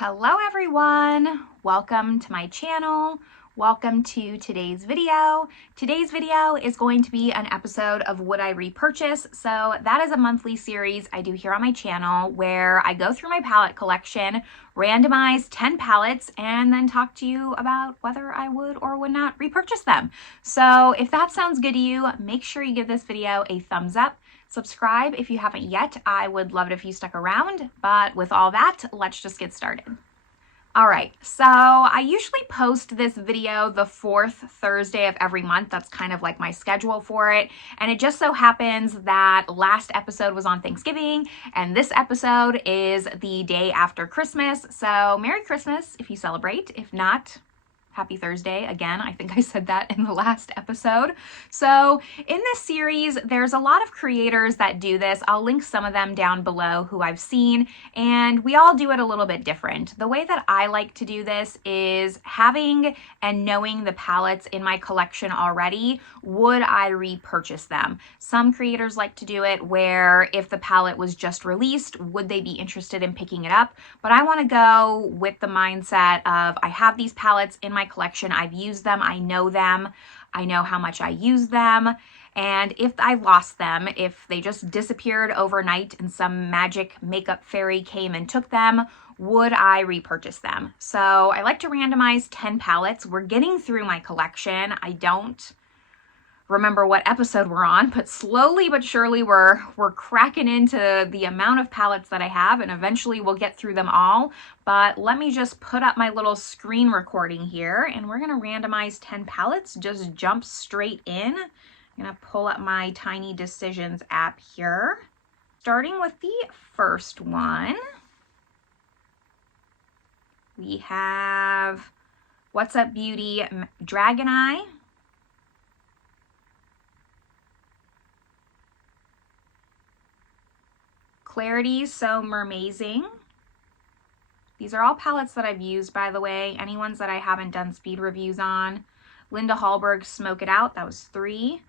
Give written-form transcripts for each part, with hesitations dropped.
Hello everyone, welcome to my channel. Welcome to today's video. Today's video is going to be an episode of Would I Repurchase? So that is a monthly series I do here on my channel where I go through my palette collection, randomize 10 palettes, and then talk to you about whether I would or would not repurchase them. So if that sounds good to you, make sure you give this video a thumbs up. Subscribe if you haven't yet. I would love it if you stuck around, but with all that, let's just get started. All right, so I usually post this video the fourth Thursday of every month. That's kind of like my schedule for it. And it just so happens that last episode was on Thanksgiving and this episode is the day after Christmas. So Merry Christmas if you celebrate. If not, Happy Thursday. Again, I think I said that in the last episode. So in this series, there's a lot of creators that do this. I'll link some of them down below who I've seen, and we all do it a little bit different. The way that I like to do this is having and knowing the palettes in my collection already. Would I repurchase them? Some creators like to do it where if the palette was just released, would they be interested in picking it up? But I want to go with the mindset of I have these palettes in my collection. I've used them. I know them. I know how much I use them. And if I lost them, if they just disappeared overnight and some magic makeup fairy came and took them, would I repurchase them? So I like to randomize 10 palettes. We're getting through my collection. I don't remember what episode we're on, but slowly but surely we're cracking into the amount of palettes that I have, and eventually we'll get through them all. But let me just put up my little screen recording here, and we're gonna randomize 10 palettes. Just jump straight in. I'm gonna pull up my Tiny Decisions app here. Starting with the first one, we have What's Up Beauty Dragon Eye, Klarity So Mermazing. These are all palettes that I've used, by the way. Any ones that I haven't done speed reviews on. Linda Hallberg Smoke It Out, that was 3.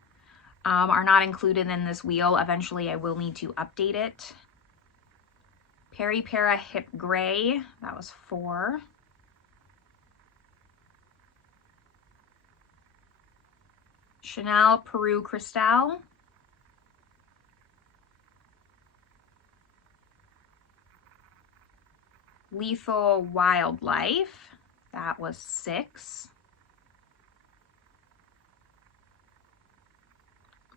Are not included in this wheel. Eventually I will need to update it. Peripera Hip Gray, that was 4. Chanel Parure Cristal. Lethal Wildlife, that was 6.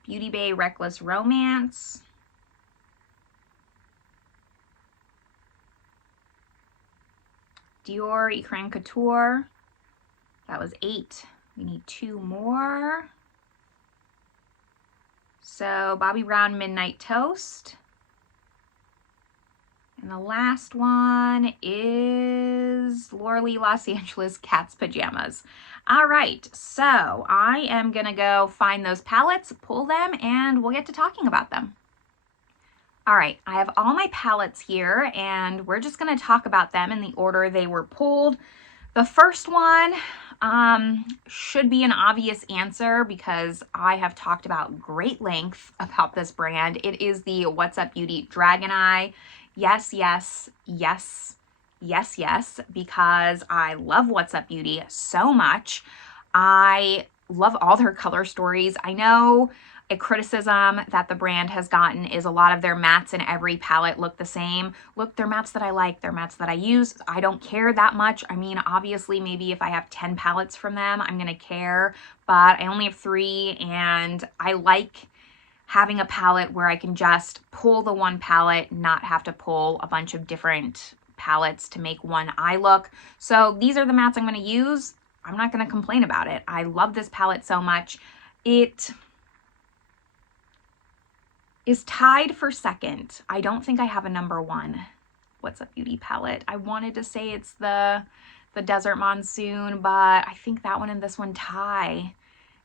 Beauty Bay Reckless Romance. Dior Ecrin Couture, that was 8. We need 2 more. So Bobbi Brown Midnight Toast. And the last one is Laura Lee Los Angeles Cat's Pajamas. All right, so I am gonna go find those palettes, pull them, and we'll get to talking about them. All right, I have all my palettes here, and we're just gonna talk about them in the order they were pulled. The first one should be an obvious answer because I have talked about great length about this brand. It is the What's Up Beauty Dragon Eye. Yes, yes, yes, yes, yes, because I love What's Up Beauty so much. I love all their color stories. I know a criticism that the brand has gotten is a lot of their mattes in every palette look the same. Look, they're mattes that I like, they're mattes that I use. I don't care that much. I mean, obviously, maybe if I have 10 palettes from them, I'm gonna care, but I only have 3, and I like having a palette where I can just pull the one palette, not have to pull a bunch of different palettes to make one eye look. So these are the mattes I'm going to use. I'm not going to complain about it. I love this palette so much. It is tied for second. I don't think I have a number 1 What's Up Beauty palette. I wanted to say it's the Desert Monsoon, but I think that one and this one tie.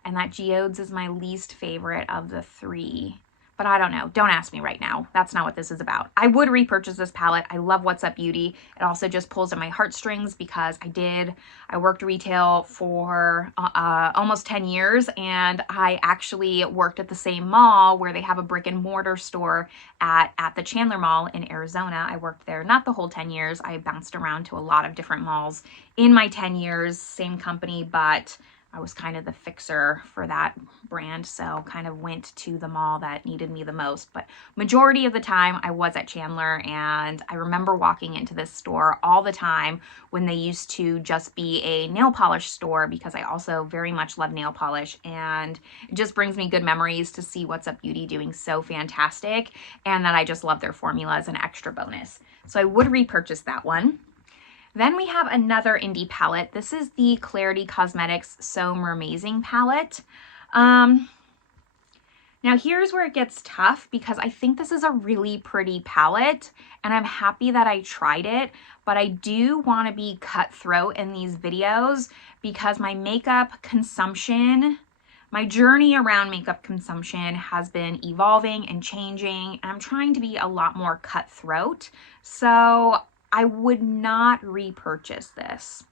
And that Geodes is my least favorite of the 3. but I don't know. Don't ask me right now. That's not what this is about. I would repurchase this palette. I love What's Up Beauty. It also just pulls at my heartstrings because I worked retail for almost 10 years, and I actually worked at the same mall where they have a brick and mortar store at the Chandler Mall in Arizona. I worked there not the whole 10 years. I bounced around to a lot of different malls in my 10 years, same company, but I was kind of the fixer for that brand, so kind of went to the mall that needed me the most. But majority of the time I was at Chandler, and I remember walking into this store all the time when they used to just be a nail polish store, because I also very much love nail polish, and it just brings me good memories to see What's Up Beauty doing so fantastic, and that I just love their formula as an extra bonus. So I would repurchase that one. Then we have another indie palette. This is the Klarity Cosmetics So Mermazing palette. Now here's where it gets tough, because I think this is a really pretty palette and I'm happy that I tried it, but I do want to be cutthroat in these videos because my makeup consumption, my journey around makeup consumption has been evolving and changing, and I'm trying to be a lot more cutthroat. So I would not repurchase this.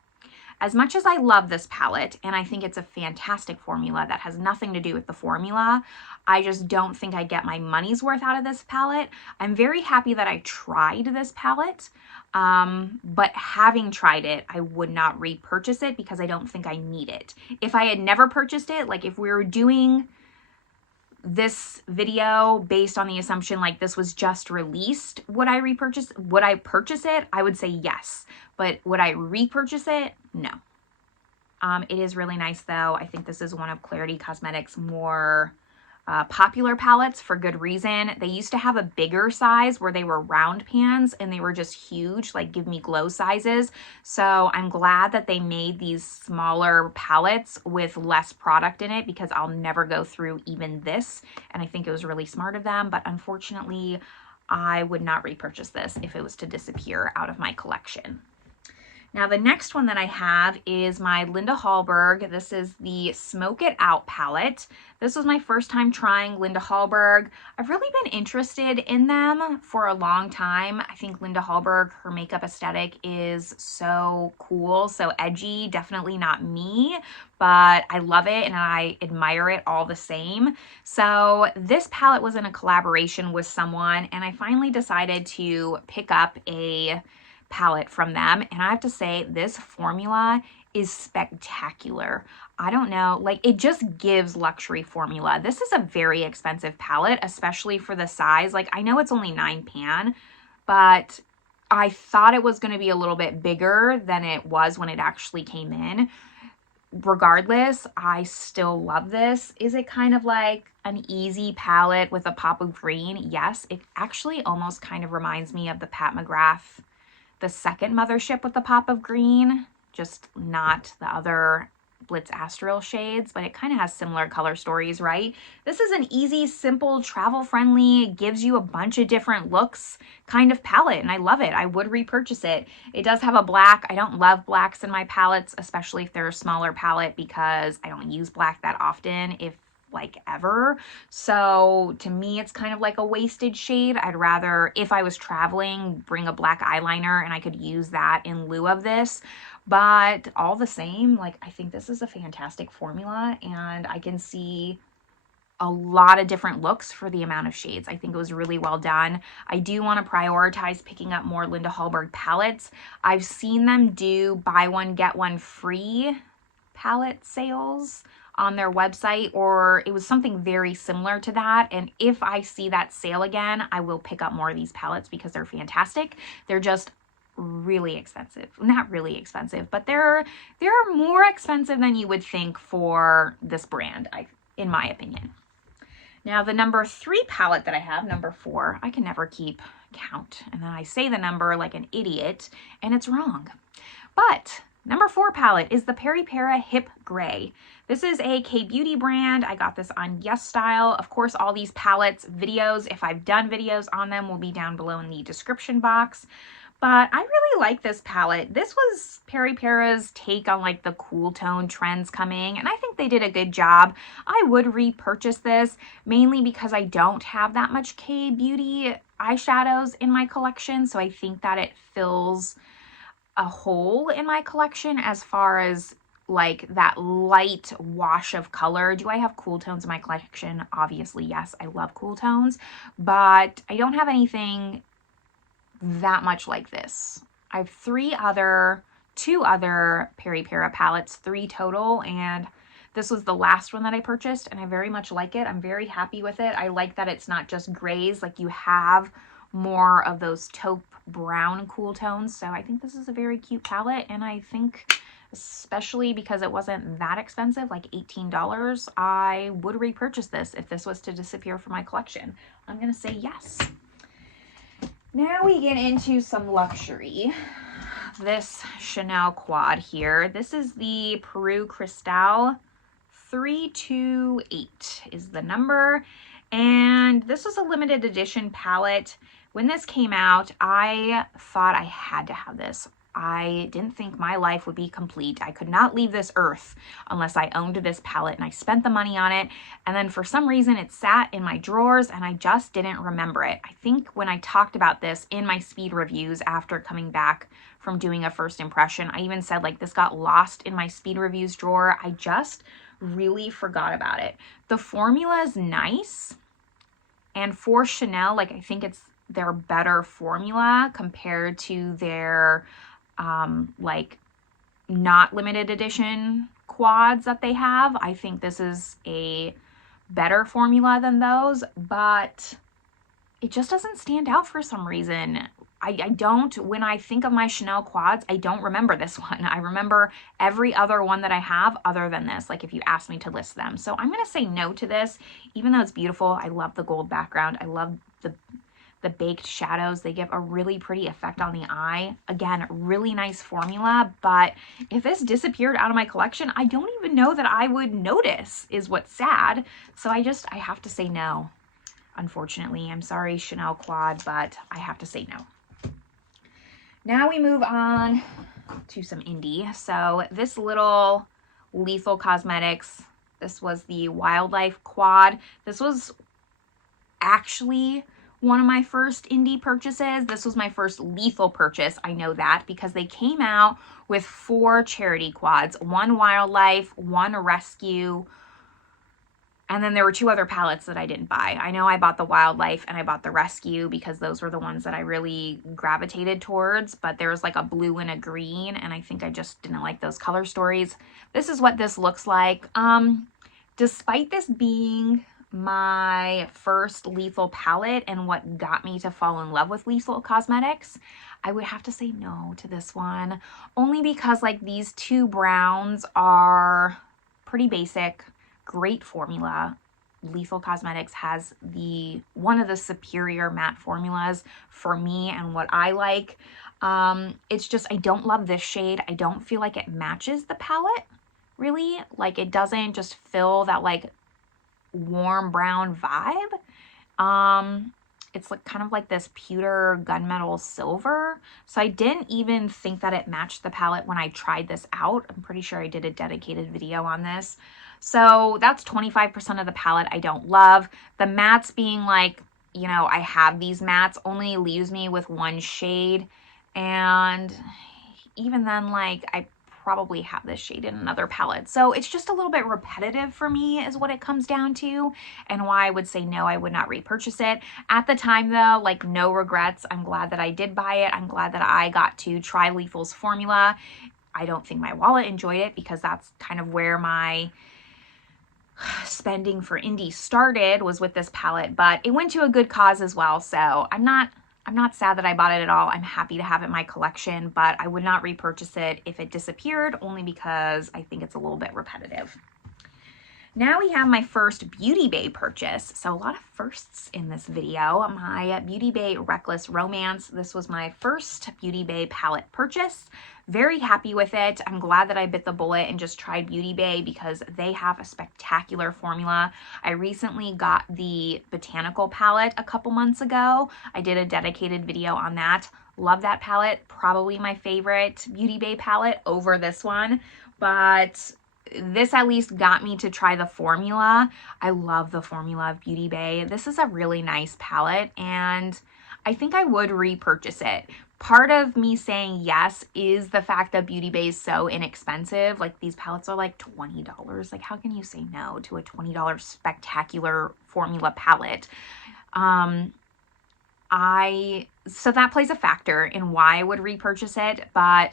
As much as I love this palette, and I think it's a fantastic formula that has nothing to do with the formula, I just don't think I get my money's worth out of this palette. I'm very happy that I tried this palette, but having tried it, I would not repurchase it because I don't think I need it. If I had never purchased it, like if we were doing this video based on the assumption like this was just released, would I repurchase? Would I purchase it? I would say yes. But would I repurchase it? No. It is really nice though. I think this is one of Klarity Cosmetics' more popular palettes for good reason. They used to have a bigger size where they were round pans and they were just huge, like Give Me Glow sizes. So I'm glad that they made these smaller palettes with less product in it, because I'll never go through even this. And I think it was really smart of them, but unfortunately I would not repurchase this if it was to disappear out of my collection. Now the next one that I have is my Linda Hallberg. This is the Smoke It Out palette. This was my first time trying Linda Hallberg. I've really been interested in them for a long time. I think Linda Hallberg, her makeup aesthetic is so cool, so edgy, definitely not me, but I love it and I admire it all the same. So this palette was in a collaboration with someone, and I finally decided to pick up a palette from them, and I have to say this formula is spectacular. I don't know, like it just gives luxury formula. This is a very expensive palette, especially for the size. Like I know it's only 9 pan, but I thought it was going to be a little bit bigger than it was when it actually came in. Regardless, I still love this. Is it kind of like an easy palette with a pop of green? Yes, it actually almost kind of reminds me of the Pat McGrath, the second Mothership with the pop of green, just not the other Blitz Astral shades, but it kind of has similar color stories, right? This is an easy, simple, travel-friendly, gives you a bunch of different looks kind of palette, and I love it. I would repurchase it. It does have a black. I don't love blacks in my palettes, especially if they're a smaller palette, because I don't use black that often, if like ever. So to me, it's kind of like a wasted shade. I'd rather, if I was traveling, bring a black eyeliner and I could use that in lieu of this. But all the same, like I think this is a fantastic formula, and I can see a lot of different looks for the amount of shades. I think it was really well done. I do want to prioritize picking up more Linda Hallberg palettes. I've seen them do buy one, get one free palette sales on their website, or it was something very similar to that. And if I see that sale again, I will pick up more of these palettes because they're fantastic. They're just really expensive. Not really expensive, but they're more expensive than you would think for this brand, in my opinion. Now the number 3 palette that I have, number 4, I can never keep count. And then I say the number like an idiot and it's wrong. But number 4 palette is the Peripera Hip Gray. This is a K-Beauty brand. I got this on Yes Style. Of course, all these palettes, videos, if I've done videos on them, will be down below in the description box. But I really like this palette. This was Peripera's take on like the cool tone trends coming, and I think think they did a good job. I would repurchase this mainly because I don't have that much K-Beauty eyeshadows in my collection. So I think that it fills a hole in my collection as far as like that light wash of color. Do I have cool tones in my collection? Obviously, yes, I love cool tones, but I don't have anything that much like this. I have two other Peripera palettes, 3 total, and this was the last one that I purchased, and I very much like it. I'm very happy with it. I like that it's not just grays, like you have more of those taupe brown cool tones. So I think this is a very cute palette, and I think especially because it wasn't that expensive, like $18, I would repurchase this if this was to disappear from my collection. I'm gonna say yes. Now we get into some luxury. This Chanel quad here. This is the Parure Cristal 328 is the number. And this was a limited edition palette. When this came out, I thought I had to have this. I didn't think my life would be complete. I could not leave this earth unless I owned this palette, and I spent the money on it. And then for some reason it sat in my drawers and I just didn't remember it. I think when I talked about this in my speed reviews after coming back from doing a first impression, I even said like this got lost in my speed reviews drawer. I just really forgot about it. The formula is nice. And for Chanel, like I think it's their better formula compared to their like not limited edition quads that they have. I think this is a better formula than those, but it just doesn't stand out for some reason. I don't, when I think of my Chanel quads, I don't remember this one. I remember every other one that I have other than this, like if you asked me to list them. So I'm going to say no to this, even though it's beautiful. I love the gold background. I love the baked shadows. They give a really pretty effect on the eye. Again, really nice formula, but if this disappeared out of my collection, I don't even know that I would notice, is what's sad. So I have to say no. Unfortunately, I'm sorry, Chanel quad, but I have to say no. Now we move on to some indie. So this little Lethal Cosmetics, this was the Wildlife quad. This was actually one of my first indie purchases. This was my first lethal purchase. I know that because they came out with 4 charity quads, 1 Wildlife, 1 Rescue, and then there were 2 other palettes that I didn't buy. I know I bought the Wildlife and I bought the Rescue because those were the ones that I really gravitated towards, but there was like a blue and a green, and I think I just didn't like those color stories. This is what this looks like. Despite this being my first lethal palette and what got me to fall in love with lethal cosmetics, I would have to say no to this one, only because like these 2 browns are pretty basic, great formula. Lethal Cosmetics has one of the superior matte formulas for me and what I like. It's just, I don't love this shade. I don't feel like it matches the palette really. Like it doesn't just fill that like warm brown vibe. It's like kind of like this pewter gunmetal silver. So I didn't even think that it matched the palette when I tried this out. I'm pretty sure I did a dedicated video on this. So that's 25% of the palette I don't love. The mattes being like, you know, I have these mattes, only leaves me with 1 shade. And even then, like, I probably have this shade in another palette. So it's just a little bit repetitive for me is what it comes down to, and why I would say no, I would not repurchase it. At the time though, like no regrets. I'm glad that I did buy it. I'm glad that I got to try Lethal's formula. I don't think my wallet enjoyed it because that's kind of where my spending for indie started, was with this palette, but it went to a good cause as well. So I'm not sad that I bought it at all. I'm happy to have it in my collection, but I would not repurchase it if it disappeared, only because I think it's a little bit repetitive. Now we have my first Beauty Bay purchase. So a lot of firsts in this video. My Beauty Bay Reckless Romance. This was my first Beauty Bay palette purchase. Very happy with it. I'm glad that I bit the bullet and just tried Beauty Bay because they have a spectacular formula. I recently got the Botanical palette a couple months ago. I did a dedicated video on that. Love that palette. Probably my favorite Beauty Bay palette over this one, but this at least got me to try the formula. I love the formula of Beauty Bay. This is a really nice palette, and I think I would repurchase it. Part of me saying yes is the fact that Beauty Bay is so inexpensive. Like, these palettes are like $20. Like, how can you say no to a $20 spectacular formula palette? So that plays a factor in why I would repurchase it, but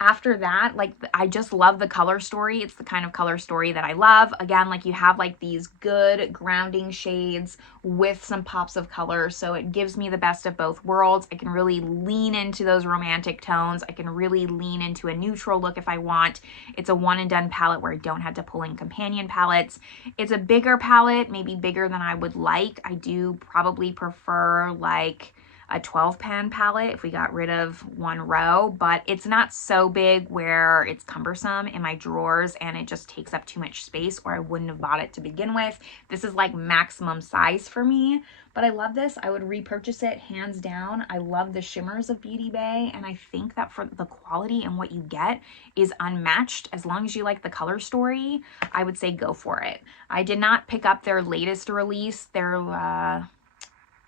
after that, like, I just love the color story. It's the kind of color story that I love. Again, like, you have like these good grounding shades with some pops of color, so it gives me the best of both worlds. I can really lean into those romantic tones. I can really lean into a neutral look if I want. It's a one and done palette where I don't have to pull in companion palettes. It's a bigger palette, maybe bigger than I would like. I do probably prefer like a 12 pan palette if we got rid of one row, but it's not so big where it's cumbersome in my drawers and it just takes up too much space, or I wouldn't have bought it to begin with. This is like maximum size for me, but I love this. I would repurchase it hands down. I love the shimmers of Beauty Bay, and I think that for the quality and what you get is unmatched. As long as you like the color story, I would say go for it. I did not pick up their latest release, their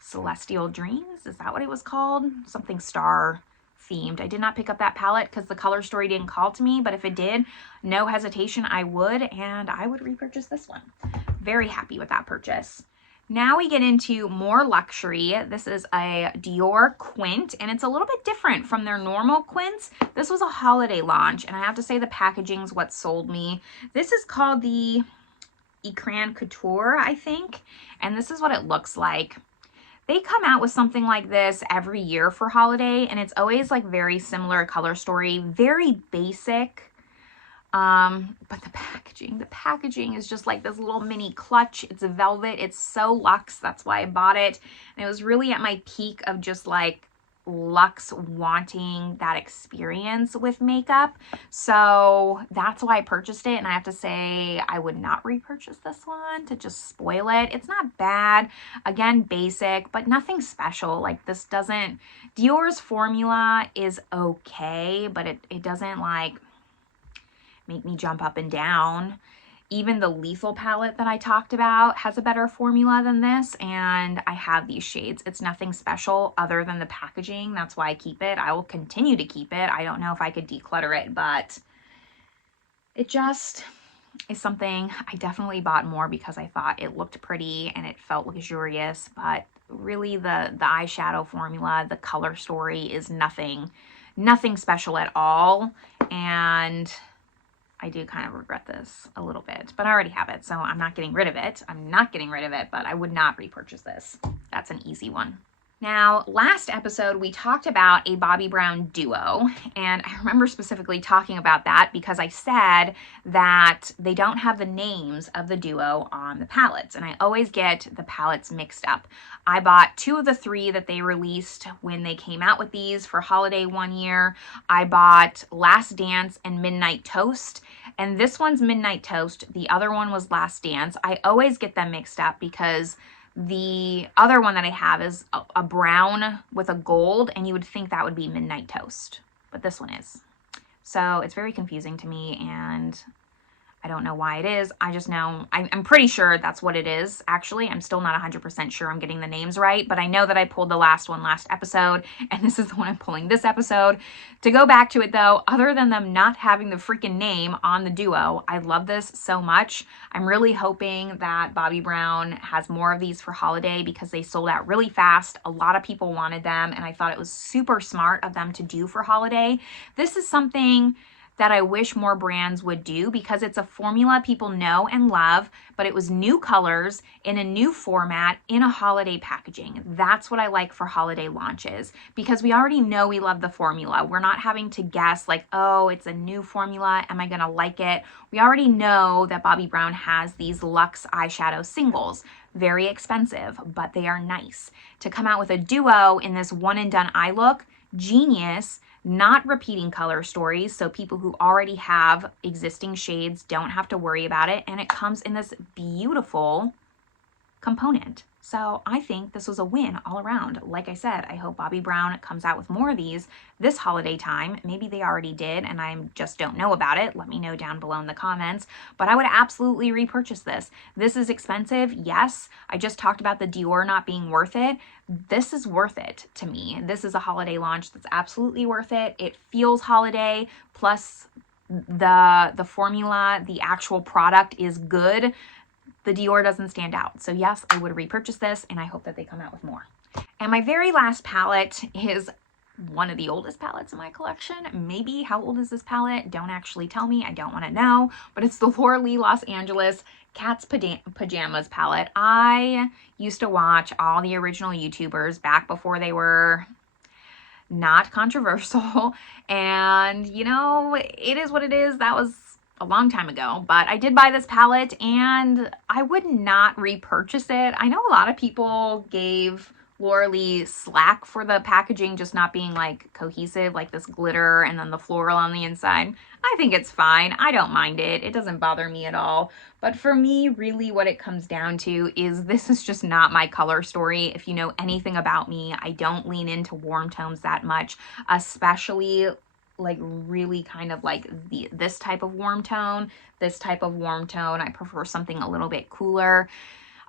Celestial Dreams, is that what it was called? Something star themed. I did not pick up that palette because the color story didn't call to me, but if it did, no hesitation, I would, and I would repurchase this one. Very happy with that purchase. Now we get into more luxury. This is a Dior Quint, and it's a little bit different from their normal Quints. This was a holiday launch, and I have to say the packaging is what sold me. This is called the Ecrin Couture, I think, and this is what it looks like. They come out with something like this every year for holiday, and it's always like very similar color story, very basic. But the packaging is just like this little mini clutch. It's a velvet. It's so luxe. That's why I bought it. And it was really at my peak of just like luxe wanting that experience with makeup, so that's why I purchased it. And I have to say I would not repurchase this one to just spoil it. It's not bad, again, basic, but nothing special. Like, this doesn't, Dior's formula is okay, but it doesn't like make me jump up and down. Even the Lethal palette that I talked about has a better formula than this, and I have these shades. It's nothing special other than the packaging. That's why I keep it. I will continue to keep it. I don't know if I could declutter it, but it just is something I definitely bought more because I thought it looked pretty and it felt luxurious, but really the eyeshadow formula, the color story is nothing special at all, and I do kind of regret this a little bit, but I already have it, so I'm not getting rid of it. But I would not repurchase this. That's an easy one. Now, last episode, we talked about a Bobbi Brown duo, and I remember specifically talking about that because I said that they don't have the names of the duo on the palettes, and I always get the palettes mixed up. I bought 2 of the 3 that they released when they came out with these for holiday one year. I bought Last Dance and Midnight Toast, and this one's Midnight Toast. The other one was Last Dance. I always get them mixed up because the other one that I have is a brown with a gold, and you would think that would be Midnight Toast, but this one is. So it's very confusing to me, and I don't know why it is. I just know, I'm pretty sure that's what it is, actually. I'm still not 100% sure I'm getting the names right, but I know that I pulled the last one last episode, and this is the one I'm pulling this episode. To go back to it, though, other than them not having the freaking name on the duo, I love this so much. I'm really hoping that Bobbi Brown has more of these for holiday because they sold out really fast. A lot of people wanted them, and I thought it was super smart of them to do for holiday. This is something that I wish more brands would do because it's a formula people know and love, but it was new colors in a new format in a holiday packaging. That's what I like for holiday launches because we already know we love the formula. We're not having to guess like, oh, it's a new formula. Am I going to like it? We already know that Bobbi Brown has these luxe eyeshadow singles. Very expensive, but they are nice. To come out with a duo in this one and done eye look, genius. Not repeating color stories, so people who already have existing shades don't have to worry about it, and it comes in this beautiful component. So I think this was a win all around. Like I said, I hope Bobbi Brown comes out with more of these this holiday time. Maybe they already did and I just don't know about it. Let me know down below in the comments. But I would absolutely repurchase this. This is expensive, yes. I just talked about the Dior not being worth it. This is worth it to me. This is a holiday launch that's absolutely worth it. It feels holiday, plus the formula, the actual product is good. The Dior doesn't stand out. So yes, I would repurchase this and I hope that they come out with more. And my very last palette is one of the oldest palettes in my collection. Maybe. How old is this palette? Don't actually tell me. I don't want to know. But it's the Laura Lee Los Angeles Cat's Pajamas palette. I used to watch all the original YouTubers back before they were not controversial. And, you know, it is what it is. That was a long time ago, but I did buy this palette and I would not repurchase it. I know a lot of people gave Laura Lee slack for the packaging just not being like cohesive, like this glitter and then the floral on the inside. I think it's fine. I don't mind it. It doesn't bother me at all. But for me, really what it comes down to is this is just not my color story. If you know anything about me, I don't lean into warm tones that much, especially like really kind of like this type of warm tone, I prefer something a little bit cooler.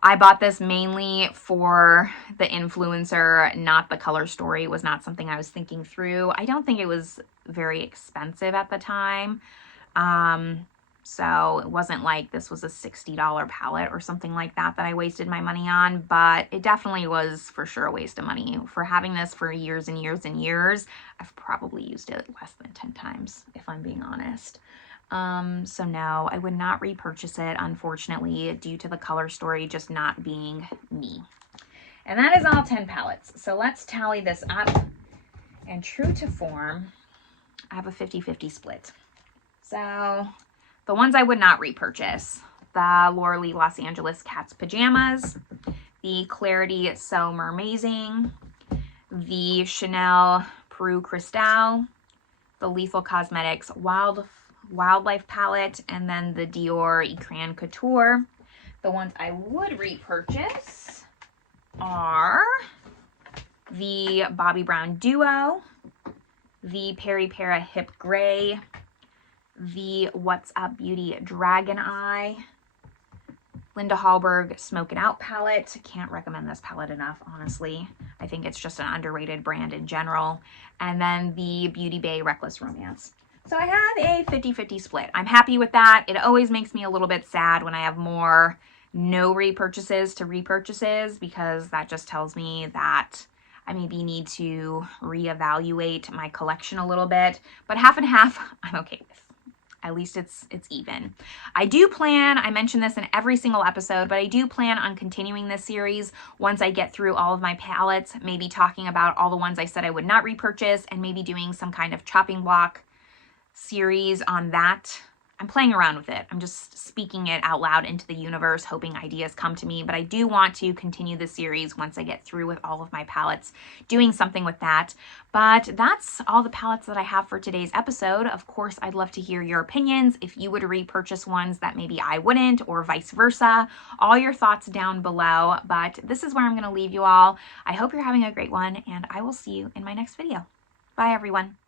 I bought this mainly for the influencer, not the color story. It was not something I was thinking through. I don't think it was very expensive at the time. So it wasn't like this was a $60 palette or something like that I wasted my money on, but it definitely was for sure a waste of money. For having this for years and years and years, I've probably used it less than 10 times, if I'm being honest. So no, I would not repurchase it, unfortunately, due to the color story just not being me. And that is all 10 palettes. So let's tally this up. And true to form, I have a 50-50 split. So the ones I would not repurchase: the Laura Lee Los Angeles Cat's Pajamas, the Klarity So Mermazing, the Chanel Parure Cristal, the Lethal Cosmetics Wildlife Palette, and then the Dior Ecrin Couture. The ones I would repurchase are the Bobbi Brown Duo, the Peripera Hip Gray, the What's Up Beauty Dragon Eye, Linda Hallberg Smoke It Out palette. Can't recommend this palette enough, honestly. I think it's just an underrated brand in general. And then the Beauty Bay Reckless Romance. So I have a 50-50 split. I'm happy with that. It always makes me a little bit sad when I have more no repurchases to repurchases, because that just tells me that I maybe need to reevaluate my collection a little bit. But half and half, I'm okay with. At least it's even. I do plan, I mention this in every single episode, but I do plan on continuing this series once I get through all of my palettes, maybe talking about all the ones I said I would not repurchase and maybe doing some kind of chopping block series on that. I'm playing around with it. I'm just speaking it out loud into the universe, hoping ideas come to me. But I do want to continue the series once I get through with all of my palettes, doing something with that. But that's all the palettes that I have for today's episode. Of course, I'd love to hear your opinions. If you would repurchase ones that maybe I wouldn't, or vice versa, all your thoughts down below. But this is where I'm going to leave you all. I hope you're having a great one, and I will see you in my next video. Bye, everyone.